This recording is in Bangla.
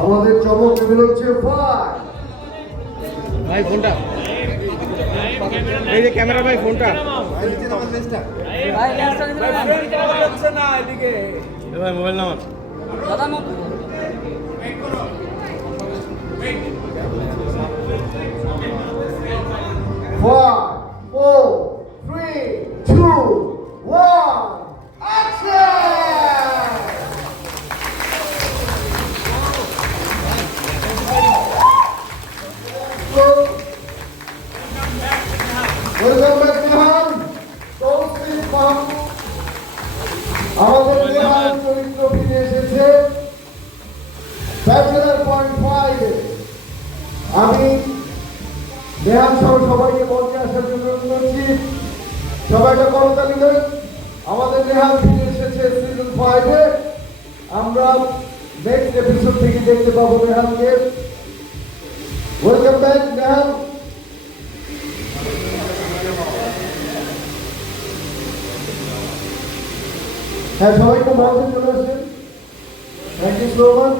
আমাদের চমক লেভেল হচ্ছে 5। ভাই ফোনটা এই যে ক্যামেরা ভাই ফোনটা ভাই মোবাইল নাম্বার দাদা মো 5, 4, 3, 2, 1, action! Welcome back, Nehan. Taufiq Mahmood. আমাদের নেহাল চরিত্র ফিরে এসেছে ব্যাচেলার পয়েন্ট 5 এ। আমি নেহাল সহ সবাইকে মঞ্চে আসার জন্য অনুরোধ করছি। সবাই একটা করতালি দেন। আমাদের নেহাল ফিরে এসেছে সিজন 5 এ। আমরা নেক্সট এপিসোড থেকে দেখতে পাবো নেহালকে। Welcome back Nehal. হ্যাঁ, সবাই একটু মঞ্চে চলে আসেন। Thank you so much.